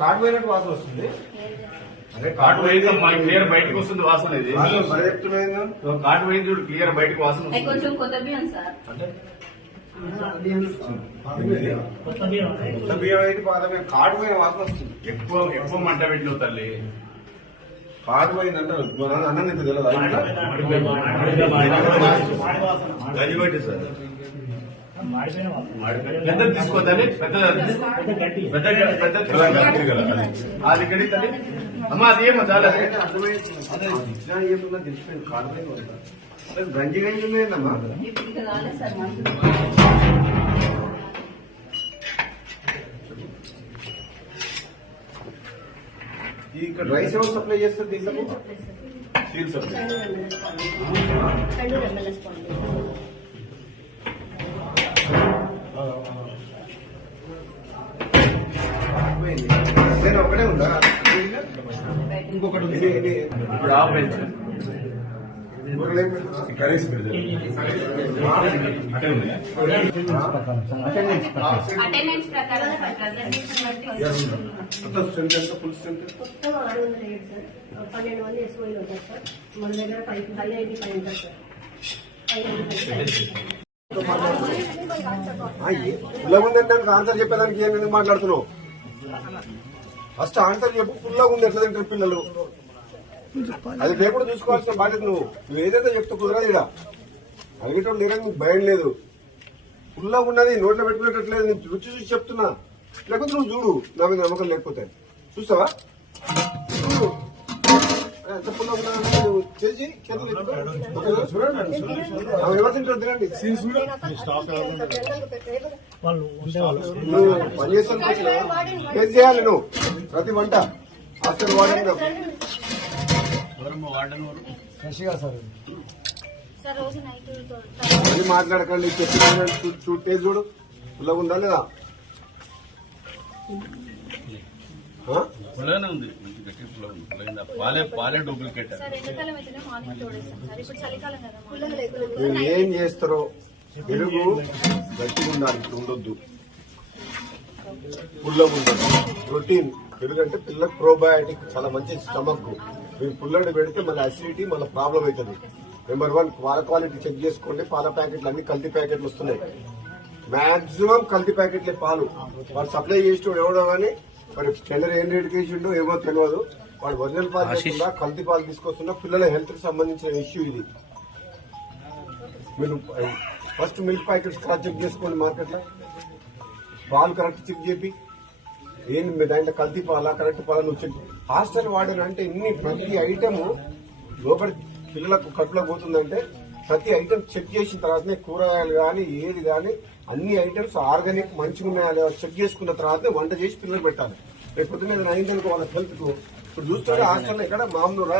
కాటు పోయినట్టు వాసన వస్తుంది. అదే కాటు పోయింది క్లియర్ బయటకు వస్తుంది వాసన. ఇది కాటు పోయింది చూడు, క్లియర్ బయటకు వాసన వస్తుంది. కొంచెం కొత్త బియ్యం సార్, అంటే కొత్త బియ్యం అయితే పాత బియ్యం కాటు పోయిన వాసన వస్తుంది. ఎక్కువ మంట పెట్టిన తల్లి కాటు పోయిందంటే అన్నం ఇంత తెలియదు. గది పెట్టి సార్ పెద్ద తీసుకోవద్దని పెద్ద అది కడి తల్లి అమ్మా. అది ఏమో చాలా తెలిసిపోయింది. కాటు పోయిన గంజి గంజి ఉన్నాయమ్మా. ఇప్పుడు కాలేదు సార్ మంచి ఇక్కడ రైస్ ఎవరు సప్లై చేస్తారు? దీంట్లో స్టీల్ సప్లై. నేను ఒక్కడే ఉందా? ఇంకొకటి ఇప్పుడు ఆఫ్ అయింది. కర్రీస్ అటెండెన్స్ ప్రకారం ఫుల్ స్ట్రెంత్ 12 మంది ఎస్ఓలు ఉంటారు సార్. మన దగ్గర 5 పై ఉంటారు సార్. ఫుల్గా ఉందంటే ఆన్సర్ చెప్పేదానికి ఏం మాట్లాడుతున్నావు? ఫస్ట్ ఆన్సర్ చెప్పు. ఫుల్గా ఉంది ఎట్లా తింటారు పిల్లలు? అది లేకుండా చూసుకోవాల్సిన బాధ్యత నువ్వు ఏదైతే చెప్తూ కుదరదు. ఇక్కడ అడిగేటప్పుడు లేదని నీకు భయం లేదు. ఫుల్గా ఉన్నది నోట్లో పెట్టుకునేటట్లేదు. నేను రుచి చూసి చెప్తున్నా. లేకపోతే నువ్వు చూడు, నా మీద నమ్మకం లేకపోతే చూస్తావా? చూడు ఎంత ఫుల్గా ఉన్నా చేసి ఎవరు తింటారు? తినండి. నువ్వు పని చేస్తాను టేస్ట్ చేయాలి. నువ్వు ప్రతి వంట హాస్టల్ వాడని మళ్ళీ మాట్లాడకండి. చెప్పిన టేస్ట్ చూడు, ఫుల్గా ఉందా లేదా? ఉంది పాలే డూప్లికేట్. మీరు ఏం చేస్తారో పెరుగు గట్టిగా ఉండాలి, ఉండొద్దు. పుల్లగా ఉండదు. ప్రోటీన్ పెరుగు అంటే పిల్లలకు ప్రోబయాటిక్ చాలా మంచి స్టమక్. మీరు పుల్లడి పెడితే మళ్ళీ అసిడిటీ మళ్ళీ ప్రాబ్లం అవుతుంది. నెంబర్ 1 పాల క్వాలిటీ చెక్ చేసుకోండి. పాల ప్యాకెట్లు అన్ని కల్తీ ప్యాకెట్లు వస్తున్నాయి. మాక్సిమం కల్తీ ప్యాకెట్లే పాలు. వాడు సప్లై చేసేవాడు ఎవడో కానీ మరి టెండర్ ఏం రేటుకి వేసిండో ఏమో తెలియదు. వాడు ఒరిజినల్ పాలు తీసుకున్నా కల్తీ పాలు తీసుకొస్తున్నా. పిల్లల హెల్త్ కి సంబంధించిన ఇష్యూ ఇది. మీరు first milk packets correct check చేసుకోండి. మార్కెట్ లో పాలు కరెక్ట్ చెక్ చేపి ఏంటి దాంట్లో కల్తీ పాలా కరెక్ట్ పాల నువ్వు చెక్. హాస్టల్ వాడర్ అంటే ప్రతి ఐటమ్ లోపలి పిల్లలకు కట్టులో పోతుందంటే ప్రతి ఐటమ్ చెక్ చేసిన తర్వాతనే కూరగాయలు కానీ ఏది కానీ అన్ని ఐటమ్స్ ఆర్గానిక్ మంచిగా ఉన్నాయా చెక్ చేసుకున్న తర్వాతనే వంట చేసి పిల్లలు పెట్టాలి. రేపు పొద్దున్న ఏదైనా అయిందనుకో వాళ్ళ హెల్త్ కు. ఇప్పుడు చూస్తుంటే హాస్టల్ ఎక్కడ మామూలు రా